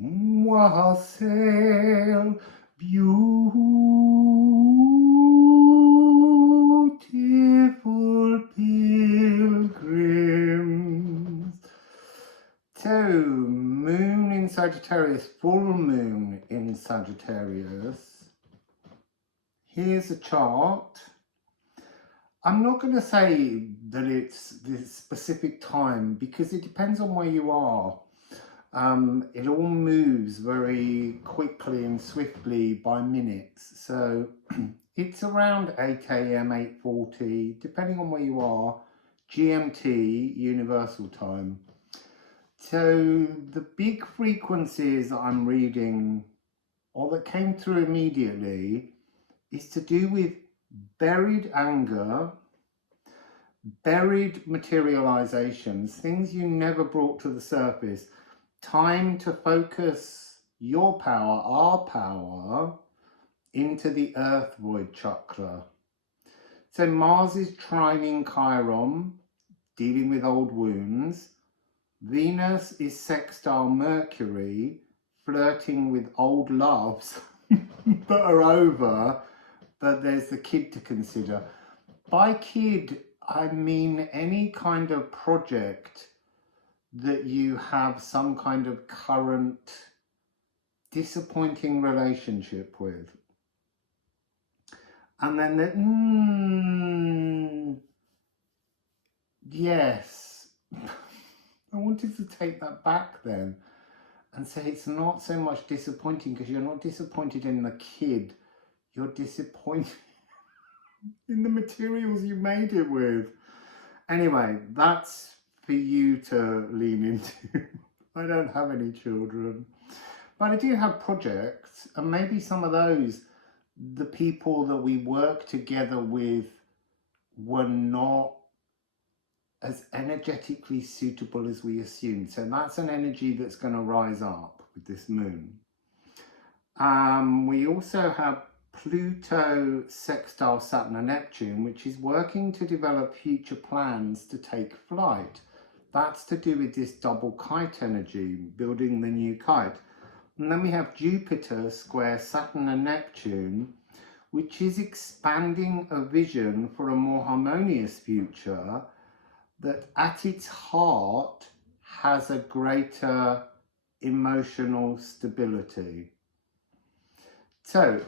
Wassail, beautiful pilgrims. So, moon in Sagittarius, full moon in Sagittarius. Here's a chart. I'm not going to say that it's this specific time because it depends on where you are. It all moves very quickly and swiftly by minutes. So it's around 8 a.m, 8:40, depending on where you are, GMT, Universal Time. So the big frequencies that I'm reading, or that came through immediately, is to do with buried anger, buried materializations, things you never brought to the surface. Time to focus your power, our power, into the earth void chakra. So Mars is trining Chiron, dealing with old wounds. Venus is sextile Mercury, flirting with old loves that are over, but there's the kid to consider. By kid, I mean any kind of project that you have some kind of current disappointing relationship with. And then yes, I wanted to take that back then and say it's not so much disappointing, because you're not disappointed in the kid, you're disappointed in the materials you made it with. Anyway, that's for you to lean into. I don't have any children, but I do have projects, and maybe some of those, the people that we work together with were not as energetically suitable as we assumed. So that's an energy that's going to rise up with this moon. We also have Pluto sextile Saturn and Neptune, which is working to develop future plans to take flight. That's to do with this double kite energy, building the new kite. And then we have Jupiter square Saturn and Neptune, which is expanding a vision for a more harmonious future that at its heart has a greater emotional stability. So,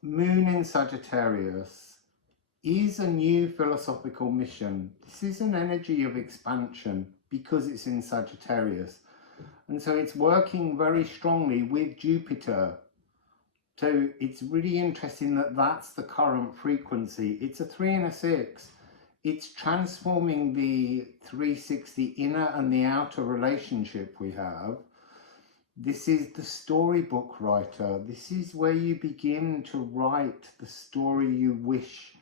Moon in Sagittarius is a new philosophical mission. This is an energy of expansion because it's in Sagittarius. And so it's working very strongly with Jupiter. So it's really interesting that that's the current frequency. It's a 3 and a 6. It's transforming the 360 inner and the outer relationship we have. This is the storybook writer. This is where you begin to write the story you wish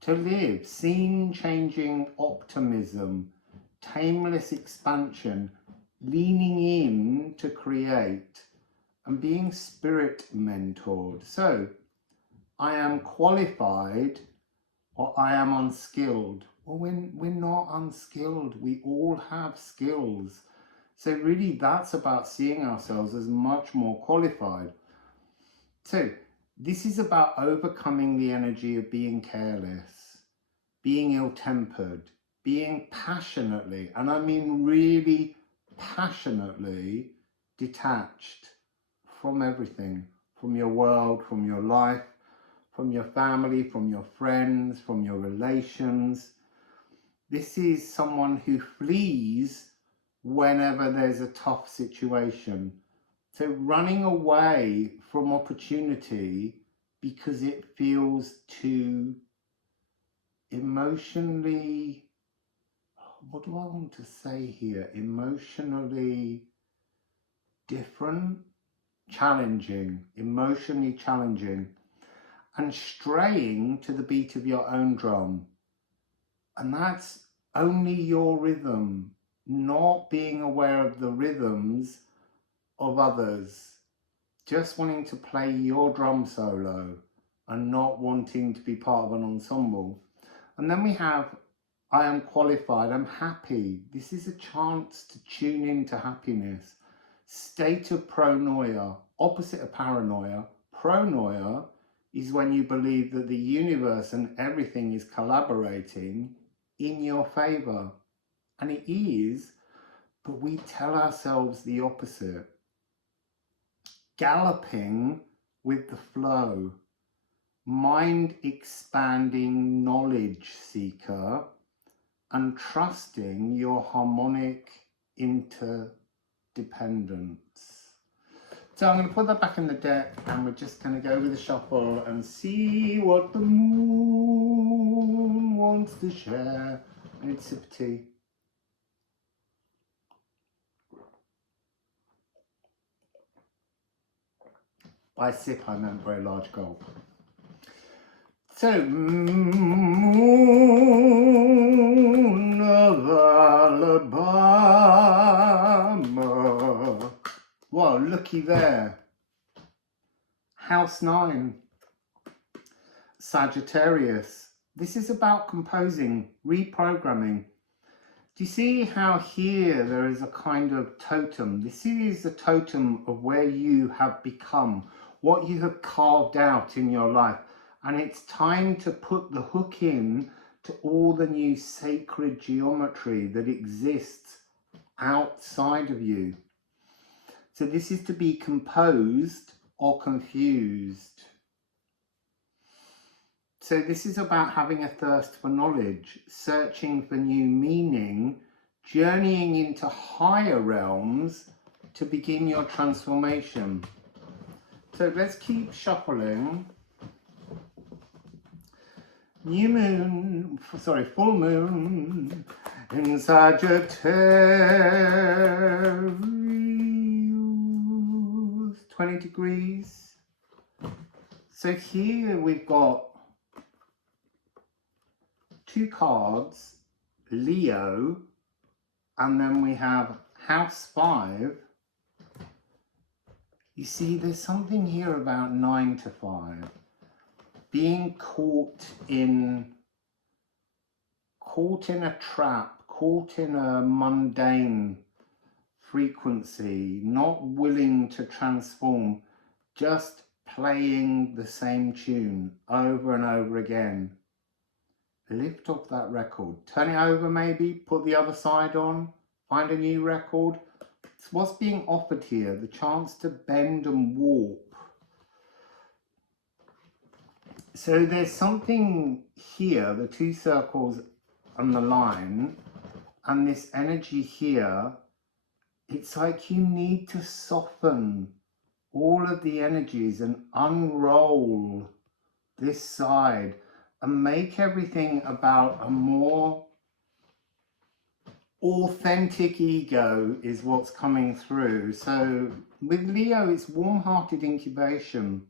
to live. Scene-changing optimism, tameless expansion, leaning in to create, and being spirit mentored. So, I am qualified or I am unskilled. Well, we're not unskilled. We all have skills. So really that's about seeing ourselves as much more qualified. So this is about overcoming the energy of being careless, being ill-tempered, being passionately, and I mean really passionately detached from everything, from your world, from your life, from your family, from your friends, from your relations. This is someone who flees whenever there's a tough situation. So running away from opportunity because it feels too emotionally, what do I want to say here? Emotionally different, challenging, emotionally challenging, and straying to the beat of your own drum. And that's only your rhythm, not being aware of the rhythms of others, just wanting to play your drum solo and not wanting to be part of an ensemble. And then we have I am qualified, I'm happy. This is a chance to tune into happiness. State of pronoia, opposite of paranoia. Pronoia is when you believe that the universe and everything is collaborating in your favor. And it is, but we tell ourselves the opposite. Galloping with the flow. Mind expanding knowledge seeker. And trusting your harmonic interdependence. So I'm going to put that back in the deck and we're just going to go with the shuffle and see what the moon wants to share. I need a sip of tea. By sip I meant very large gulp. So, moon of Alabama. Well, looky there. House 9. Sagittarius. This is about composing, reprogramming. Do you see how here there is a kind of totem? This is a totem of where you have become, what you have carved out in your life. And it's time to put the hook in to all the new sacred geometry that exists outside of you. So this is to be composed or confused. So this is about having a thirst for knowledge, searching for new meaning, journeying into higher realms to begin your transformation. So let's keep shuffling. New moon, sorry, full moon in Sagittarius, 20 degrees. So here we've got 2 cards, Leo, and then we have House 5. You see, there's something here about 9 to 5. Being caught in a trap, caught in a mundane frequency, not willing to transform, just playing the same tune over and over again. Lift off that record, turn it over maybe, put the other side on, find a new record. It's what's being offered here, the chance to bend and warp. So there's something here, the 2 circles and the line, and this energy here, it's like you need to soften all of the energies and unroll this side and make everything about a more authentic ego is what's coming through. So with Leo, it's warm-hearted incubation.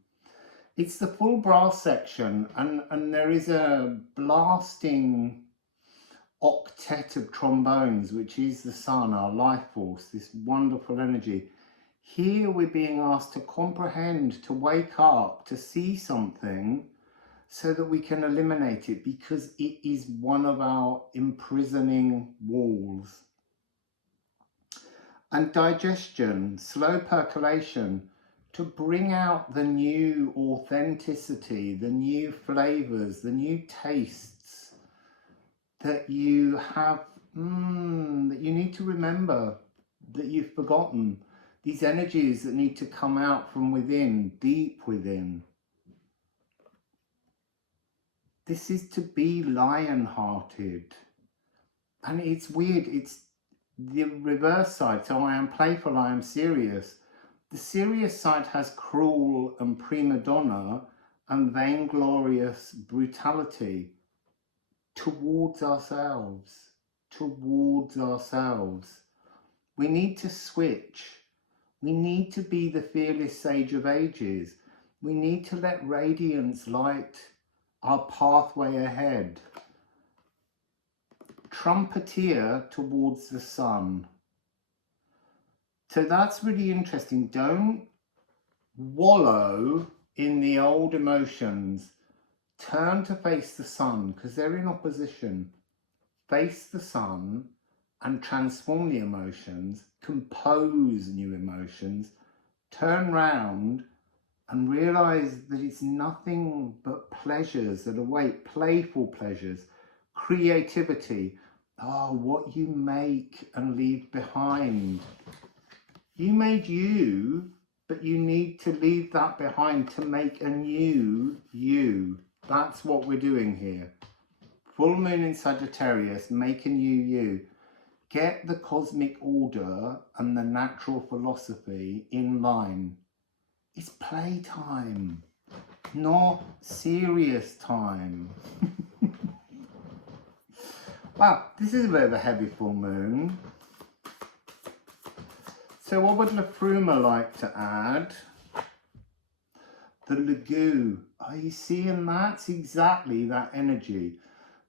It's the full brass section, and there is a blasting octet of trombones, which is the sun, our life force, this wonderful energy. Here we're being asked to comprehend, to wake up, to see something so that we can eliminate it, because it is one of our imprisoning walls. And digestion, slow percolation, to bring out the new authenticity, the new flavors, the new tastes that you have, that you need to remember, that you've forgotten. These energies that need to come out from within, deep within. This is to be lion-hearted. And it's weird, it's the reverse side. So I am playful, I am serious. The serious side has cruel and prima donna and vainglorious brutality towards ourselves, We need to switch. We need to be the fearless sage of ages. We need to let radiance light our pathway ahead. Trumpeter towards the sun. So that's really interesting. Don't wallow in the old emotions. Turn to face the sun, because they're in opposition. face the sun and transform the emotions, compose new emotions, turn round and realize that it's nothing but pleasures that await, playful pleasures, creativity. Oh, what you make and leave behind. You made you, but you need to leave that behind to make a new you. That's what we're doing here. Full moon in Sagittarius, make a new you. Get the cosmic order and the natural philosophy in line. It's playtime, not serious time. Wow, this is a bit of a heavy full moon. So what would Liffruma like to add? The Lagu. Are you seeing that? It's exactly that energy.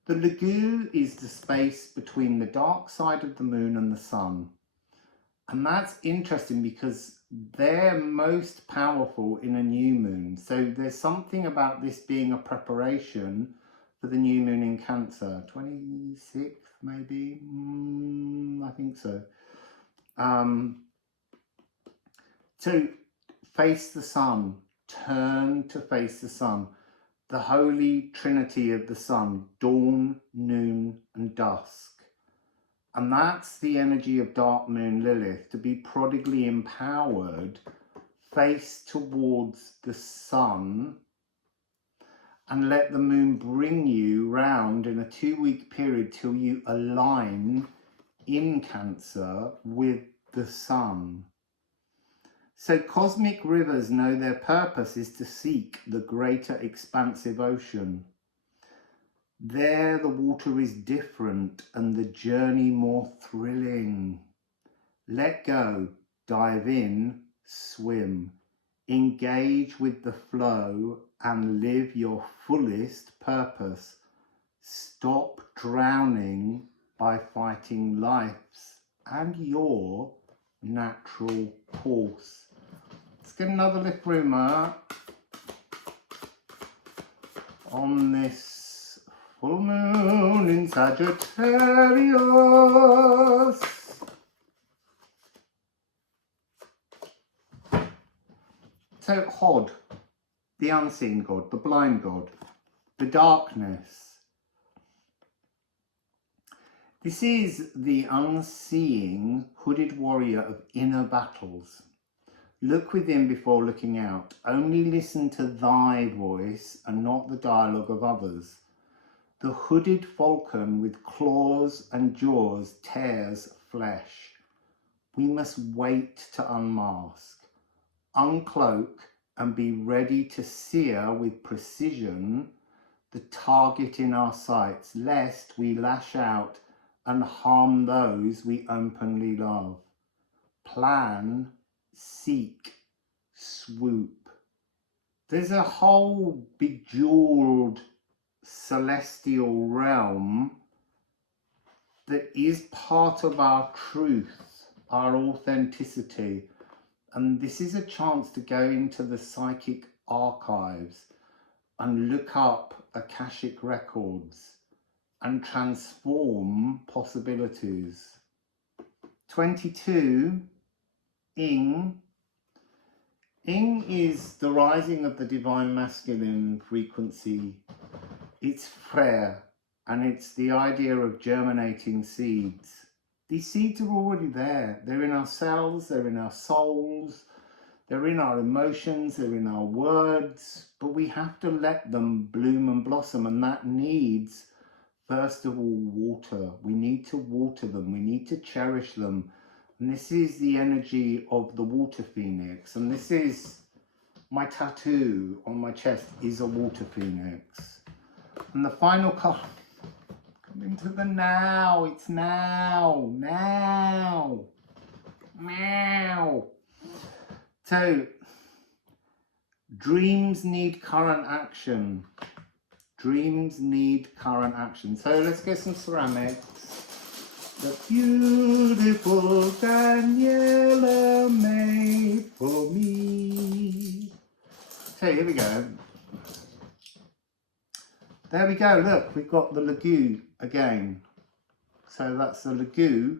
The Lagu is the space between the dark side of the moon and the sun. And that's interesting because they're most powerful in a new moon. So there's something about this being a preparation for the new moon in Cancer. 26th maybe? I think so. So face the sun, turn to face the sun. The holy trinity of the sun, dawn, noon and dusk. And that's the energy of dark moon Lilith, to be prodigally empowered, face towards the sun and let the moon bring you round in a 2-week period till you align in Cancer with the sun. So cosmic rivers know their purpose is to seek the greater expansive ocean. There the water is different and the journey more thrilling. Let go, dive in, swim, engage with the flow and live your fullest purpose. Stop drowning by fighting life's and your natural course. Let's get another Liffruma on this full moon in Sagittarius. So Hod, the unseen god, the blind god, the darkness. This is the unseeing hooded warrior of inner battles. Look within before looking out. Only listen to thy voice and not the dialogue of others. The hooded falcon with claws and jaws tears flesh. We must wait to unmask, uncloak and be ready to sear with precision the target in our sights, lest we lash out and harm those we openly love. Plan, seek, swoop. There's a whole bejeweled celestial realm that is part of our truth, our authenticity. And this is a chance to go into the psychic archives and look up Akashic records and transform possibilities. 22, Ing. Ing is the rising of the divine masculine frequency. It's Freya, and it's the idea of germinating seeds. These seeds are already there. They're in our cells, they're in our souls, they're in our emotions, they're in our words, but we have to let them bloom and blossom, and that needs, first of all, water. We need to water them, we need to cherish them. And this is the energy of the water phoenix. And this is my tattoo on my chest, is a water phoenix. And the final card, come into the now, it's now, now, now. So, dreams need current action. Dreams need current action. So let's get some ceramics. The beautiful Daniela made for me. So here we go. There we go, look, we've got the Lagoon again. So that's the Lagu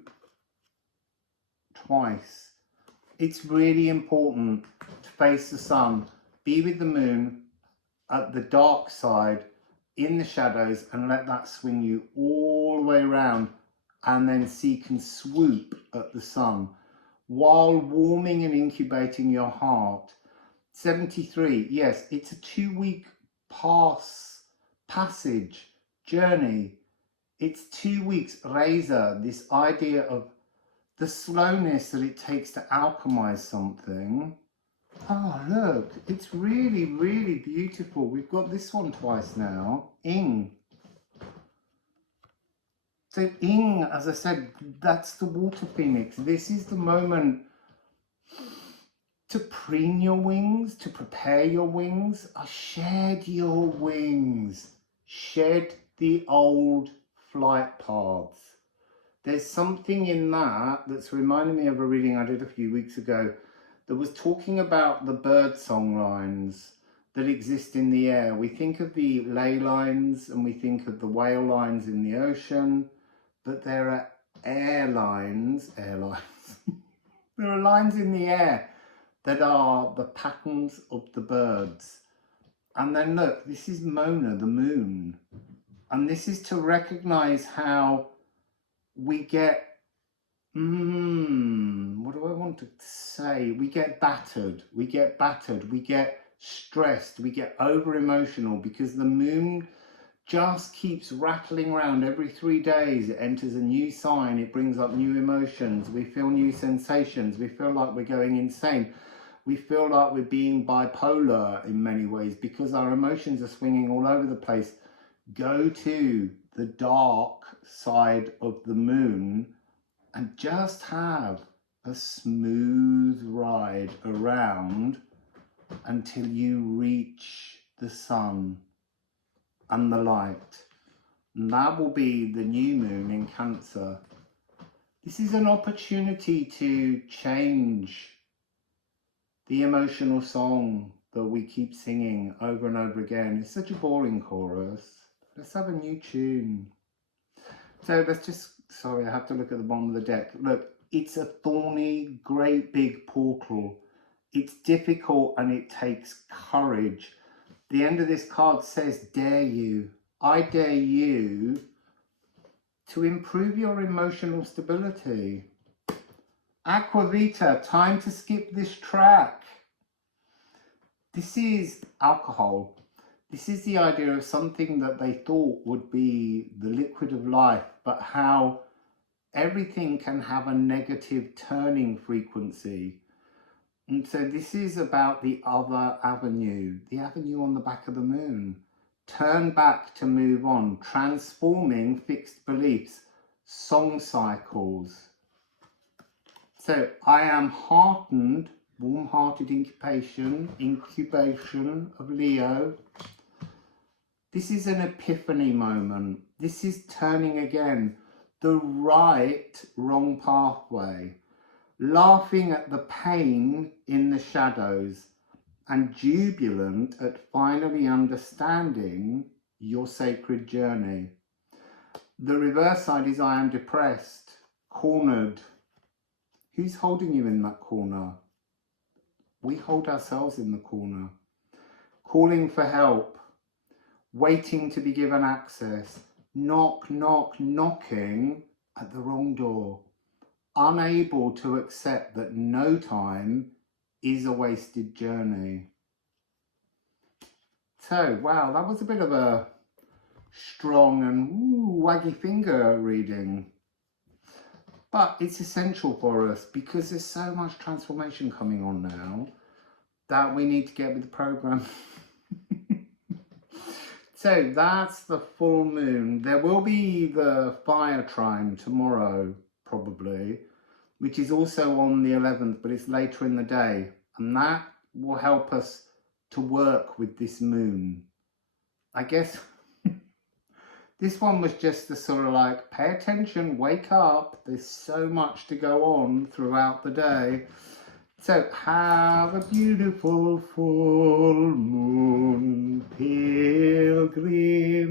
twice. It's really important to face the sun, be with the moon at the dark side, in the shadows, and let that swing you all the way around, and then seek and swoop at the sun while warming and incubating your heart. 73, yes, it's a 2-week passage, journey. It's 2 weeks, Reza, this idea of the slowness that it takes to alchemize something. Oh, look, it's really, really beautiful. We've got this one twice now, Ing. So Ing, as I said, that's the water phoenix. This is the moment to preen your wings, to prepare your wings. Shed your wings. Shed the old flight paths. There's something in that that's reminding me of a reading I did a few weeks ago that was talking about the bird song lines that exist in the air. We think of the ley lines and we think of the whale lines in the ocean, but there are airlines. There are lines in the air that are the patterns of the birds. And then look, this is Mona, the moon. And this is to recognize how we get, what do I want to say? We get battered, we get stressed, we get over emotional because the moon just keeps rattling around. Every 3 days it enters a new sign, it brings up new emotions, we feel new sensations, we feel like we're going insane, we feel like we're being bipolar in many ways because our emotions are swinging all over the place. Go to the dark side of the moon and just have a smooth ride around until you reach the sun and the light. And that will be the new moon in Cancer. This is an opportunity to change the emotional song that we keep singing over and over again. It's such a boring chorus. Let's have a new tune. So let's just, sorry, I have to look at the bottom of the deck. Look, it's a thorny, great big portal. It's difficult and it takes courage. The end of this card says, dare you. I dare you to improve your emotional stability. Aquavita, time to skip this track. This is alcohol. This is the idea of something that they thought would be the liquid of life, but how everything can have a negative turning frequency. And so this is about the other avenue, the avenue on the back of the moon. Turn back to move on, transforming fixed beliefs, song cycles. So I am heartened, warm-hearted incubation of Leo. This is an epiphany moment. This is turning again the wrong pathway, laughing at the pain in the shadows and jubilant at finally understanding your sacred journey. The reverse side is I am depressed, cornered. Who's holding you in that corner? We hold ourselves in the corner. Calling for help. Waiting to be given access, knocking at the wrong door, unable to accept that no time is a wasted journey. So, wow, that was a bit of a strong and waggy finger reading. But it's essential for us because there's so much transformation coming on now that we need to get with the program. So that's the full moon. There will be the fire trine tomorrow, probably, which is also on the 11th, but it's later in the day. And that will help us to work with this moon. I guess this one was just the sort of like, pay attention, wake up. There's so much to go on throughout the day. So have a beautiful full moon, pilgrim.